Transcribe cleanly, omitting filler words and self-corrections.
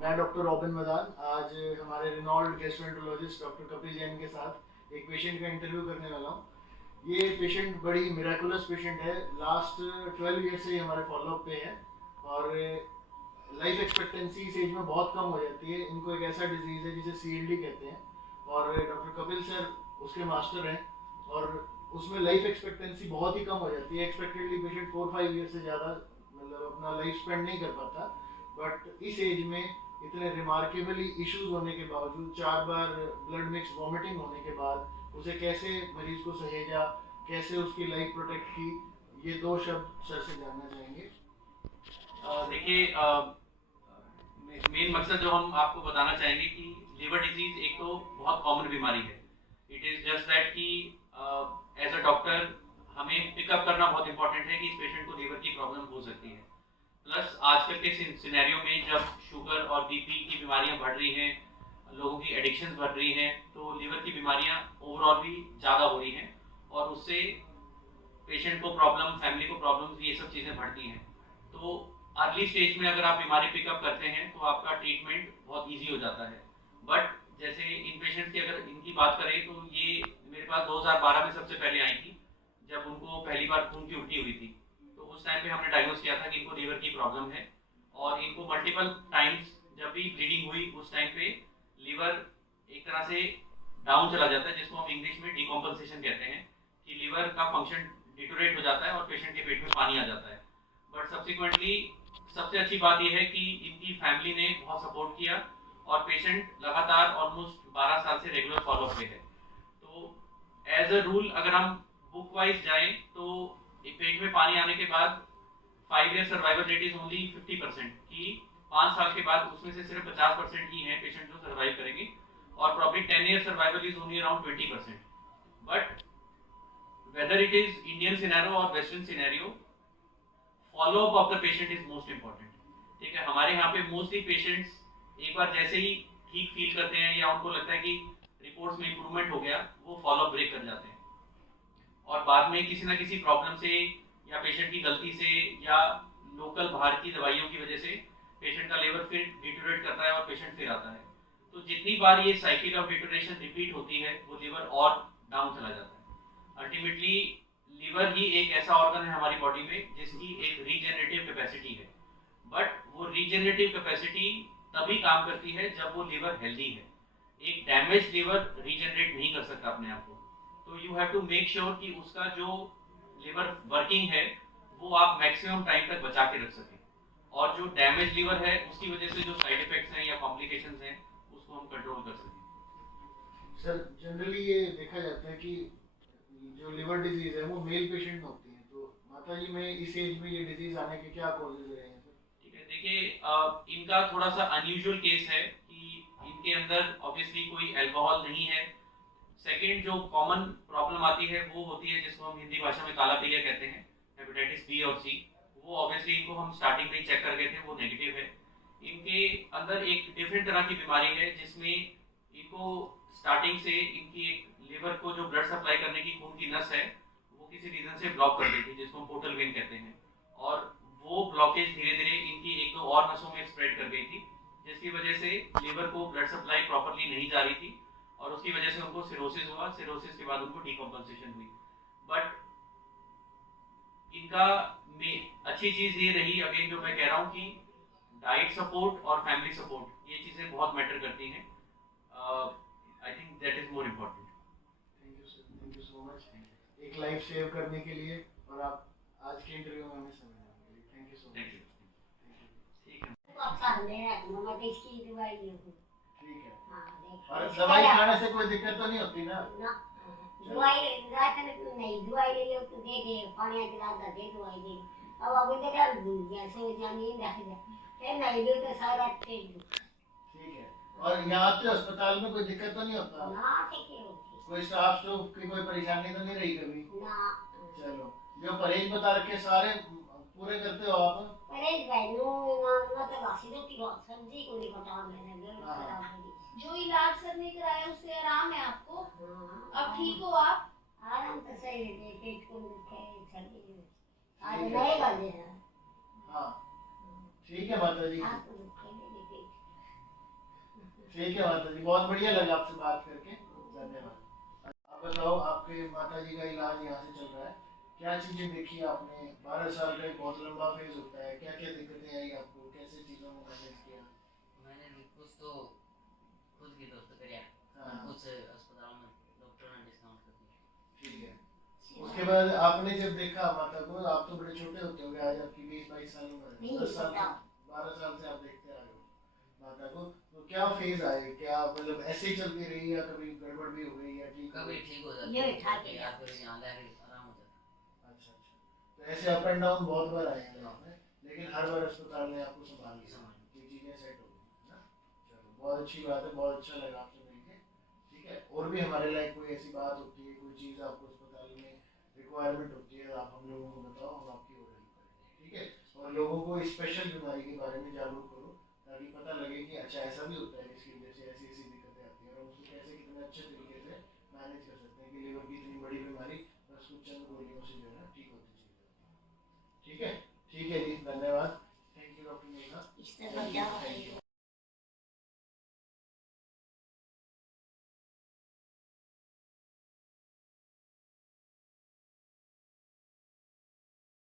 मैं doctor robin Madan आज हमारे Reynold gastroenterologist doctor Kapil Jain के साथ एक पेशेंट का इंटरव्यू करने वाला हूँ। ये पेशेंट बड़ी मिराकुलस पेशेंट है। लास्ट 12 ईयर से ही हमारे फॉलोअप पे है और लाइफ एक्सपेक्टेंसी इस एज में बहुत कम हो जाती है। इनको एक ऐसा डिजीज़ है जिसे CLD कहते हैं और डॉक्टर कपिल सर उसके मास्टर हैं और उसमें लाइफ एक्सपेक्टेंसी बहुत ही कम हो जाती है। एक्सपेक्टेडली पेशेंट 4-5 ईयर से ज़्यादा मतलब अपना लाइफ स्पेंड नहीं कर पाता। बट इस एज में इतने रिमार्केबली इश्यूज होने के बावजूद 4 बार ब्लड मिक्स वॉमिटिंग होने के बाद उसे कैसे मरीज को सहेजा, कैसे उसकी लाइफ प्रोटेक्ट की, ये 2 शब्द सर से जानना चाहेंगे। देखिए, मेन मकसद जो हम आपको बताना चाहेंगे कि लिवर डिजीज एक तो बहुत कॉमन बीमारी है। इट इज़ जस्ट दैट कि एज अ डॉक्टर हमें पिकअप करना बहुत इंपॉर्टेंट है कि इस पेशेंट को लिवर की प्रॉब्लम हो सकती है। प्लस आजकल के सिनेरियो में जब शुगर और बीपी की बीमारियां बढ़ रही हैं, लोगों की एडिक्शन बढ़ रही हैं, तो लिवर की बीमारियां ओवरऑल भी ज़्यादा हो रही हैं और उससे पेशेंट को प्रॉब्लम, फैमिली को प्रॉब्लम्स, ये सब चीज़ें बढ़ती हैं। तो अर्ली स्टेज में अगर आप बीमारी पिकअप करते हैं तो आपका ट्रीटमेंट बहुत ईजी हो जाता है। बट जैसे इन पेशेंट की अगर इनकी बात करें तो ये मेरे पास 2012 में सबसे पहले आई थी, जब उनको पहली बार खून की उल्टी हुई थी। तो उस टाइम पे हमने डायग्नोस किया था कि इनको लीवर की प्रॉब्लम है और इनको मल्टीपल टाइम्स जब भी ब्लीडिंग हुई उस टाइम पे लीवर एक तरह से डाउन चला जाता है, जिसको हम इंग्लिश में डिकॉम्पनसेशन कहते हैं, कि लीवर का फंक्शन डिटोरेट हो जाता है और पेशेंट के पेट में पानी आ जाता है। बट सब्सिक्वेंटली सबसे अच्छी बात यह है कि इनकी फैमिली ने बहुत सपोर्ट किया और पेशेंट लगातार ऑलमोस्ट 12 साल से रेगुलर फॉलोअप पे है। तो एज अ रूल अगर हम बुक वाइज जाएं तो एक पेट में पानी आने के बाद 5 year survival rate is only 50%, कि 5 साल के बाद उसमें से सिर्फ 50% ही हैं पेशेंट जो सर्वाइव करेंगे और probably 10 year survival is only around 20%। But whether it is Indian scenario और western scenario, follow up of the patient is most important. ठीक है, हमारे यहाँ पे मोस्टली पेशेंट्स एक बार जैसे ही ठीक फील करते हैं या उनको लगता है कि रिपोर्ट्स में इंप्रूवमेंट हो गया, वो फॉलो अप ब्रेक कर जाते हैं और बाद में किसी ना किसी प्रॉब्लम से या पेशेंट की गलती से या लोकल बाहर की दवाइयों की वजह से पेशेंट का लीवर फिर डिटोरेट करता है और पेशेंट फिर आता है। तो जितनी बार ये साइकिल ऑफ डिटोरेशन रिपीट होती है वो लीवर और डाउन चला जाता है। अल्टीमेटली लीवर ही एक ऐसा ऑर्गन है हमारी बॉडी में जिसकी एक रीजेनरेटिव कैपेसिटी है। बट वो रीजेनरेटिव कैपेसिटी तभी काम करती है जब वो लीवर हेल्दी है। एक डैमेज लीवर रीजेनरेट नहीं कर सकता अपने आप को। तो you have to make sure कि उसका जो लीवर वर्किंग है वो आप मैक्सिमम टाइम तक बचा के रख सकें और जो डैमेज लीवर है उसकी वजह से जो साइड इफेक्ट्स हैं या कॉम्प्लिकेशंस हैं उसको हम कंट्रोल कर सकें। सर जनरली ये देखा जाता है कि जो लिवर डिजीज है वो मेल पेशेंट में होती है, तो माता जी में इस एज में ये डिजीज आने के क्या कॉजेज रहे हैं सर? ठीक है, देखिए इनका थोड़ा सा अनयूजुअल केस है कि इनके अंदर ऑब्वियसली कोई अल्कोहल नहीं है। सेकेंड जो कॉमन प्रॉब्लम आती है वो होती है जिसको हम हिंदी भाषा में काला पीलिया कहते हैं, हेपेटाइटिस बी और सी। वो ऑब्वियसली इनको हम स्टार्टिंग में ही चेक कर गए थे, वो नेगेटिव है। इनके अंदर एक डिफरेंट तरह की बीमारी है जिसमें इनको स्टार्टिंग से इनकी एक लिवर को जो ब्लड सप्लाई करने की खून की नस है वो किसी रीजन से ब्लॉक कर दी थी, जिसको हम पोर्टल वेन कहते हैं। और वो ब्लॉकेज धीरे धीरे इनकी 1-2 और नसों में स्प्रेड कर गई थी, जिसकी वजह से लिवर को ब्लड सप्लाई प्रॉपरली नहीं जा रही थी और उसकी वजह से उनको सिरोसिस हुआ। सिरोसिस के बाद उनको डिकम्पनसेशन हुई। बट इनका में अच्छी चीज ये रही, अगेन जो मैं कह रहा हूँ, कि डाइट सपोर्ट और फैमिली सपोर्ट ये चीजें बहुत मैटर करती हैं। I think that is more important. Thank you sir, thank you so much एक लाइफ सेव करने के लिए और आप आज के इंटरव्यू में हमें समय देने के लिए थैंक यू सो मच। ठीक है, ठीक है। और दवाई खाने से कोई दिक्कत तो नहीं होती ना? दवाई रात में नहीं, दवाई ले लो तो दे दे, पानी गिरा दे दवाई दे। अब अभी तो क्या जैसे जानी रख दे, फिर नहीं लो तो सारा ठीक है। और यहाँ पे अस्पताल में कोई दिक्कत तो नहीं होता ना? ठीक है, कोई स्टाफ की कोई परेशानी तो नहीं रही कभी ना? चलो, जो परहेज बता रखे सारे पूरे करते हो आप? परहेज भाई नो ना तो बासी रोटी को सब्जी को नहीं पता मैंने खराब हो गई। जो इलाज सर ने कराया उससे आराम है आपको? अब ठीक हो आप? आराम तो सही है, पेट को दुखे सर्दी आज नहीं कर दे। हाँ ठीक है माता जी। आपको दुखे मेरे पेट ठीक है माता जी, बहुत बढ़िया लगा आपसे बात करके, धन्यवाद। आप बताओ, आपके माता जी का इलाज यहाँ से चल रहा है, क्या चीजें देखी आपने? 12 साल का एक बहुत लंबा फेज होता है, क्या क्या दिक्कतें आई आपको, कैसे चीजों को मैनेज किया? मैंने कुछ तो खुद की दोस्त करिया, हाँ। कुछ अस्पताल में डॉक्टर ने डिस्काउंट कर दिया। ठीक है, उसके बाद आपने जब देखा माता को, आप तो बड़े छोटे होते होंगे, आज आपकी 20-22 साल उम्र है, नहीं, 10 साल से, 12 साल से आप देखते आ रहे हो माता को, तो क्या फेज आए, क्या मतलब ऐसे ही चलती रही या कभी गड़बड़ भी हो गई या ठीक हो कभी गई? ठीक हो जाती ये है, ठाक है। या फिर यहाँ लाके आराम हो जाता है। अच्छा अच्छा, तो ऐसे अप एंड डाउन बहुत बार आए हैं आपने, लेकिन हर बार अस्पताल ने आपको संभाल लिया, ये चीजें सेट हो गई है ना? चलो बहुत अच्छी बात है, बहुत अच्छा लगा आपसे मिलके। ठीक है, और भी हमारे लायक कोई ऐसी बात होती है, कोई चीज़ आपको अस्पताल में रिक्वायरमेंट होती है, आप हम लोगों को बताओ, हम आपकी और हेल्प करेंगे। ठीक है, और लोगों को स्पेशल बीमारी के बारे में जागरूक करो, ताकि पता लगे कि अच्छा ऐसा भी होता है, इसकी वजह से ऐसी ऐसी दिक्कतें आती हैं, और उसको कैसे कितने अच्छे तरीके से मैनेज कर सकते हैं कि लीवर की इतनी बड़ी बीमारी बस कुछ चंद गोलियों से जो है ना ठीक होती चली जाती है। ठीक है जी, धन्यवाद, थैंक यू डॉक्टर मेघा। इस तरह जाओ।